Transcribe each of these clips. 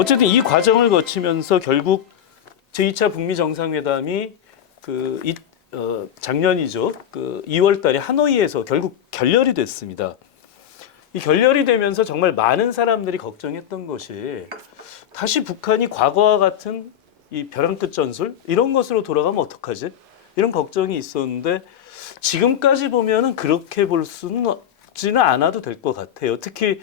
어쨌든 이 과정을 거치면서 결국 제2차 북미 정상회담이 작년이죠. 2월 달에 하노이에서 결국 결렬이 됐습니다. 이 결렬이 되면서 정말 많은 사람들이 걱정했던 것이 다시 북한이 과거와 같은 이 벼랑 끝 전술 이런 것으로 돌아가면 어떡하지? 이런 걱정이 있었는데 지금까지 보면은 그렇게 볼 수는 없지는 않아도 될 것 같아요. 특히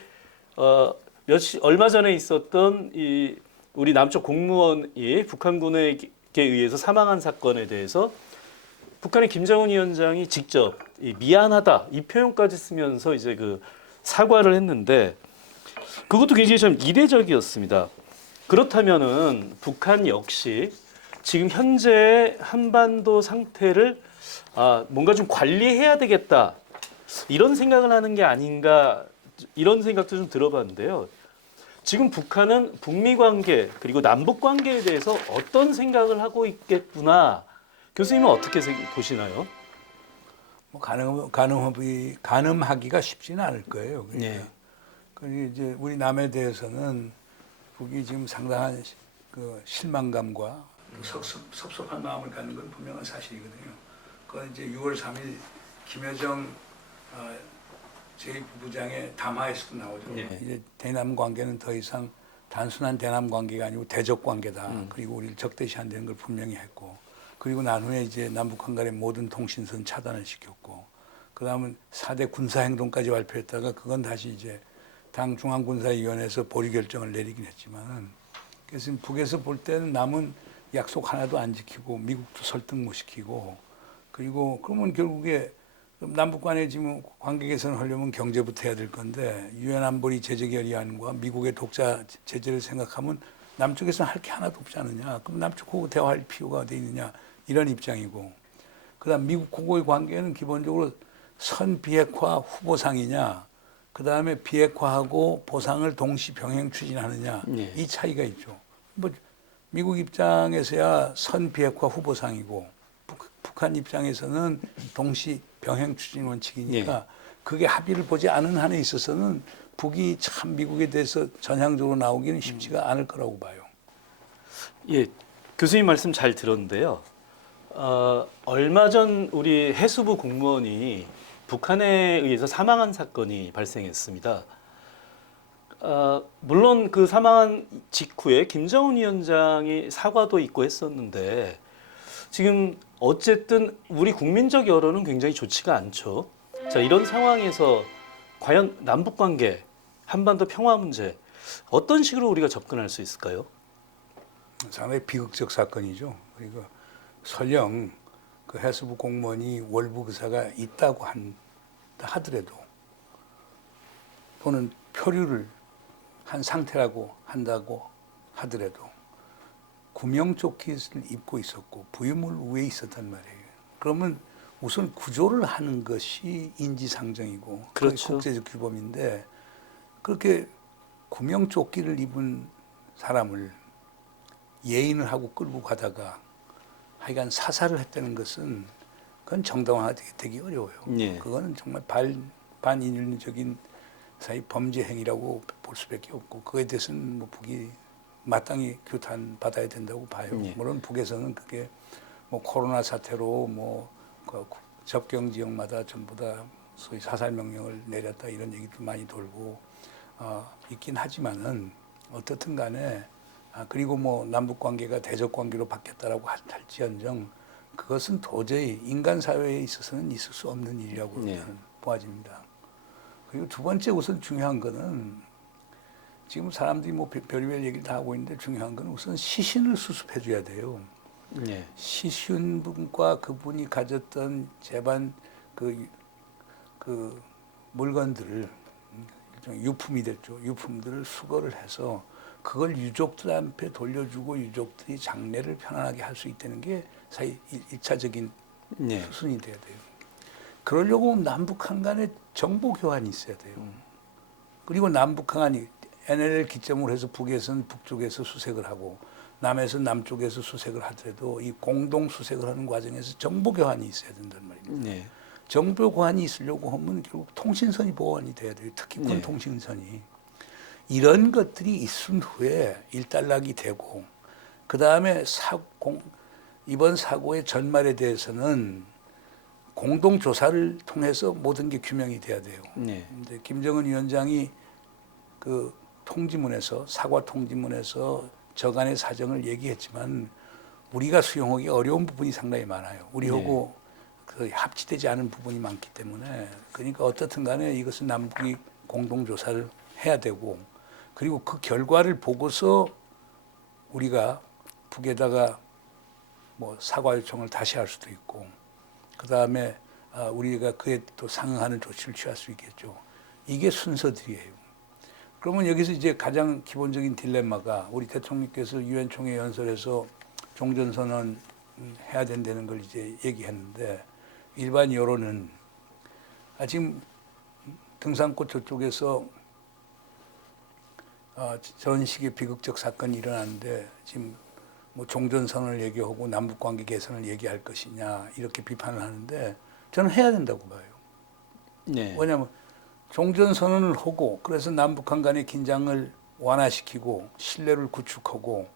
얼마 전에 있었던 이 우리 남쪽 공무원이 북한군에게 의해서 사망한 사건에 대해서 북한의 김정은 위원장이 직접 미안하다 이 표현까지 쓰면서 이제 사과를 했는데 그것도 굉장히 좀 이례적이었습니다. 그렇다면은 북한 역시 지금 현재의 한반도 상태를 뭔가 좀 관리해야 되겠다 이런 생각을 하는 게 아닌가 이런 생각도 좀 들어봤는데요. 지금 북한은 북미 관계 그리고 남북 관계에 대해서 어떤 생각을 하고 있겠구나. 교수님은 어떻게 보시나요? 뭐 가늠하기가 쉽지는 않을 거예요. 그러니까. 네. 그리고 이제 우리 남에 대해서는 북이 지금 상당한 실망감과 섭섭한 마음을 갖는 건 분명한 사실이거든요. 그건 이제 6월 3일 김여정 제1부부장의 담화에서도 나오죠. 네. 이제 대남 관계는 더 이상 단순한 대남 관계가 아니고 대적 관계다. 그리고 우리를 적대시한다는 걸 분명히 했고, 그리고 난 후에 이제 남북한 간의 모든 통신선 차단을 시켰고, 그 다음은 4대 군사행동까지 발표했다가 그건 다시 이제 당 중앙군사위원회에서 보류 결정을 내리긴 했지만은, 그래서 북에서 볼 때는 남은 약속 하나도 안 지키고 미국도 설득 못 시키고, 그리고 그러면 결국에 남북 간의 지금 관계 개선을 하려면 경제부터 해야 될 건데, 유엔 안보리 제재 결의안과 미국의 독자 제재를 생각하면 남쪽에서는 할 게 하나도 없지 않느냐. 그럼 남쪽하고 대화할 필요가 어디 있느냐. 이런 입장이고, 그다음 미국하고의 관계는 기본적으로 선비핵화 후보상이냐, 그다음에 비핵화하고 보상을 동시 병행 추진하느냐, 네. 이 차이가 있죠. 뭐 미국 입장에서야 선비핵화 후보상이고, 북한 입장에서는 동시 병행 추진 원칙이니까, 그게 합의를 보지 않은 한에 있어서는 북이 참 미국에 대해서 전향적으로 나오기는 쉽지가 않을 거라고 봐요. 예, 교수님 말씀 잘 들었는데요. 얼마 전 우리 해수부 공무원이 북한에 의해서 사망한 사건이 발생했습니다. 물론 그 사망한 직후에 김정은 위원장이 사과도 있고 했었는데 지금 어쨌든 우리 국민적 여론은 굉장히 좋지가 않죠. 자, 이런 상황에서 과연 남북 관계, 한반도 평화 문제 어떤 식으로 우리가 접근할 수 있을까요? 상당히 비극적 사건이죠. 그리고 설령 그 해수부 공무원이 월북 의사가 있다고 하더라도, 또는 표류를 한 상태라고 한다고 하더라도 구명조끼를 입고 있었고 부유물 위에 있었단 말이에요. 그러면 우선 구조를 하는 것이 인지상정이고, 그렇죠. 국제적 규범인데, 그렇게 구명조끼를 입은 사람을 예인을 하고 끌고 가다가 하여간 사살을 했다는 것은 그건 정당화되기 어려워요. 예. 그거는 정말 반인륜적인 사회 범죄 행위라고 볼 수밖에 없고, 그거에 대해서는 뭐 북이 마땅히 규탄 받아야 된다고 봐요. 예. 물론 북에서는 그게 뭐 코로나 사태로 그 접경 지역마다 전부 다 소위 사살 명령을 내렸다 이런 얘기도 많이 돌고 있긴 하지만은, 어떻든 간에 그리고 뭐 남북 관계가 대적 관계로 바뀌었다라고 할지언정 그것은 도저히 인간 사회에 있어서는 있을 수 없는 일이라고 저는 보아집니다. 그리고 두 번째 우선 중요한 거는, 지금 사람들이 뭐 별의별 얘기를 다 하고 있는데 중요한 건 우선 시신을 수습해 줘야 돼요. 예. 시신분과 그분이 가졌던 재반 그 물건들을, 일종의 유품이 됐죠. 유품들을 수거를 해서 그걸 유족들한테 돌려주고 유족들이 장례를 편안하게 할 수 있다는 게 사실 1차적인 수순이 돼야 돼요. 그러려고 남북한 간에 정보 교환이 있어야 돼요. 그리고 남북한 간이 NLL 기점으로 해서 북에서는 북쪽에서 수색을 하고 남에서 남쪽에서 수색을 하더라도 이 공동 수색을 하는 과정에서 정보 교환이 있어야 된단 말입니다. 정보 교환이 있으려고 하면 결국 통신선이 보완이 돼야 돼요. 특히 군 통신선이. 이런 것들이 있은 후에 일단락이 되고 그 다음에 이번 사고의 전말에 대해서는 공동 조사를 통해서 모든 게 규명이 돼야 돼요. 네. 근데 김정은 위원장이 그 통지문에서 사과 통지문에서 저간의 사정을 얘기했지만 우리가 수용하기 어려운 부분이 상당히 많아요. 우리하고 그 합치되지 않은 부분이 많기 때문에 그러니까 어떻든 간에 이것은 남북이 공동 조사를 해야 되고 그리고 그 결과를 보고서 우리가 북에다가 뭐 사과 요청을 다시 할 수도 있고 그 다음에 우리가 그에 또 상응하는 조치를 취할 수 있겠죠. 이게 순서들이에요. 그러면 여기서 이제 가장 기본적인 딜레마가 우리 대통령께서 유엔 총회 연설에서 종전선언 해야 된다는 걸 이제 얘기했는데 일반 여론은 지금 등산꽃 저쪽에서 저런 식의 비극적 사건이 일어났는데 지금 뭐 종전선언을 얘기하고 남북관계 개선을 얘기할 것이냐 이렇게 비판을 하는데 저는 해야 된다고 봐요. 네. 왜냐하면 종전선언을 하고 그래서 남북한 간의 긴장을 완화시키고 신뢰를 구축하고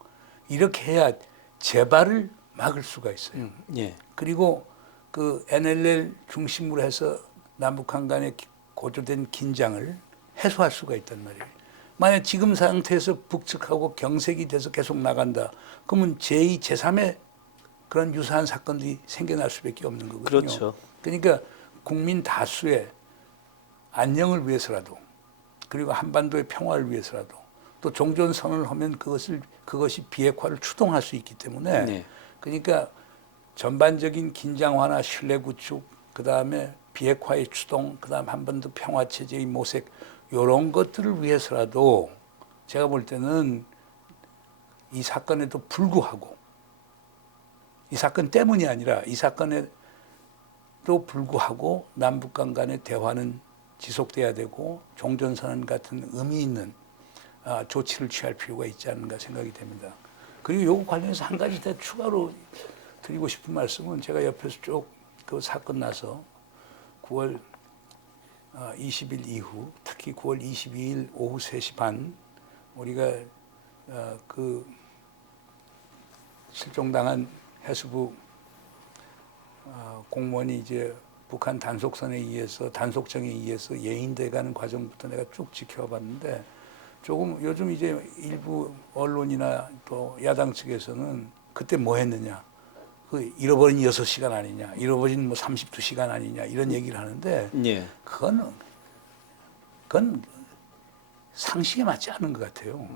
이렇게 해야 재발을 막을 수가 있어요. 예. 그리고 그 NLL 중심으로 해서 남북한 간의 고조된 긴장을 해소할 수가 있단 말이에요. 만약 지금 상태에서 북측하고 경색이 돼서 계속 나간다. 그러면 제2, 제3의 그런 유사한 사건들이 생겨날 수밖에 없는 거거든요. 그렇죠. 그러니까 국민 다수의 안녕을 위해서라도 그리고 한반도의 평화를 위해서라도 또 종전선언을 하면 그것이 비핵화를 추동할 수 있기 때문에 네. 그러니까 전반적인 긴장 완화, 신뢰 구축, 그 다음에 비핵화의 추동, 그 다음 한반도 평화 체제의 모색 이런 것들을 위해서라도 제가 볼 때는 이 사건에도 불구하고 이 사건 때문이 아니라 이 사건에도 불구하고 남북 간의 대화는 지속돼야 되고 종전선언 같은 의미 있는 조치를 취할 필요가 있지 않는가 생각이 됩니다. 그리고 요거 관련해서 한 가지 더 추가로 드리고 싶은 말씀은 제가 옆에서 쭉 그 사건 나서 9월 20일 이후 특히 9월 22일 오후 3시 반 우리가 그 실종당한 해수부 공무원이 이제 북한 단속선에 의해서 단속정에 의해서 예인돼 가는 과정부터 내가 쭉 지켜봤는데 조금 요즘 이제 일부 언론이나 또 야당 측에서는 그때 뭐 했느냐 그 잃어버린 6시간 아니냐 잃어버린 뭐 32시간 아니냐 이런 얘기를 하는데 예. 그건 상식에 맞지 않은 것 같아요.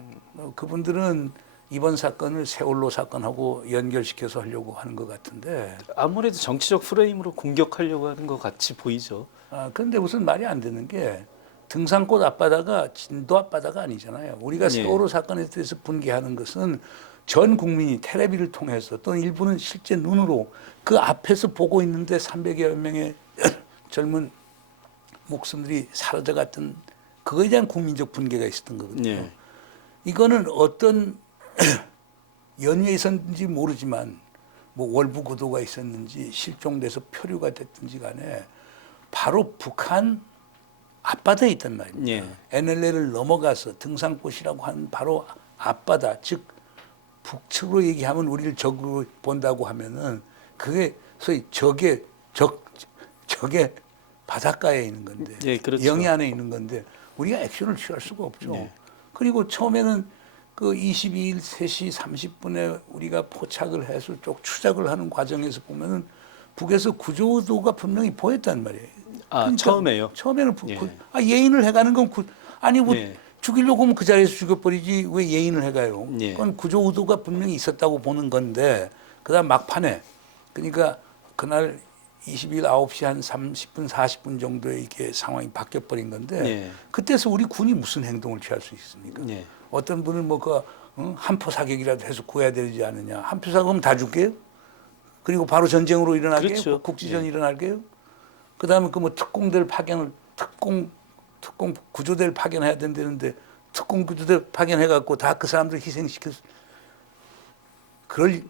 그분들은 이번 사건을 세월호 사건하고 연결시켜서 하려고 하는 것 같은데 아무래도 정치적 프레임으로 공격하려고 하는 것 같이 보이죠. 그런데 우선 말이 안 되는 게 등산꽃 앞바다가 진도 앞바다가 아니잖아요. 우리가 세월호 사건에 대해서 분개하는 것은 전 국민이 텔레비를 통해서 또는 일부는 실제 눈으로 그 앞에서 보고 있는데 300여 명의 젊은 목숨들이 사라져갔던 그거에 대한 국민적 분개가 있었던 거거든요. 예. 이거는 어떤 연유에 있었는지 모르지만 뭐 월부 고도가 있었는지 실종돼서 표류가 됐든지 간에 바로 북한 앞바다에 있단 말입니다. 예. NLL을 넘어가서 등산꽃이라고 하는 바로 앞바다, 즉 북측으로 얘기하면 우리를 적으로 본다고 하면은 그게 소위 적의 바닷가에 있는 건데 예, 그렇죠. 영해 안에 있는 건데 우리가 액션을 취할 수가 없죠. 예. 그리고 처음에는 그 22일 3시 30분에 우리가 포착을 해서 쪽 추적을 하는 과정에서 보면은 북에서 구조 의도가 분명히 보였단 말이에요. 처음에요? 처음에는 예. 예인을 해가는 건 아니 뭐 예. 죽이려고 하면 그 자리에서 죽여버리지 왜 예인을 해가요? 예. 그건 구조 의도가 분명히 있었다고 보는 건데 그다음 막판에 그러니까 그날 20일 9시 한 30분 40분 정도에 이게 상황이 바뀌어버린 건데 예. 그때서 우리 군이 무슨 행동을 취할 수 있습니까? 예. 어떤 분은 한포 사격이라도 해서 구해야 되지 않느냐. 한포 사격하면 다 죽게요? 그리고 바로 전쟁으로 일어나게요? 그렇죠. 국지전이 예. 일어날게요? 그다음에 그 뭐 특공대를 파견을 특공 구조대를 파견해야 된다는데 특공 구조대 파견해갖고 다 그 사람들 희생시켜서 그럴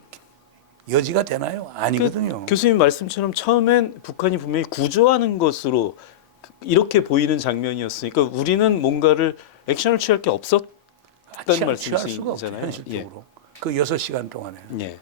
여지가 되나요? 아니거든요. 교수님 말씀처럼 처음엔 북한이 분명히 구조하는 것으로 이렇게 보이는 장면이었으니까 우리는 뭔가를 액션을 취할 게 없었다는 취할 수가 없죠, 말씀이시잖아요. 현실적으로. 그 6시간 동안에. 예.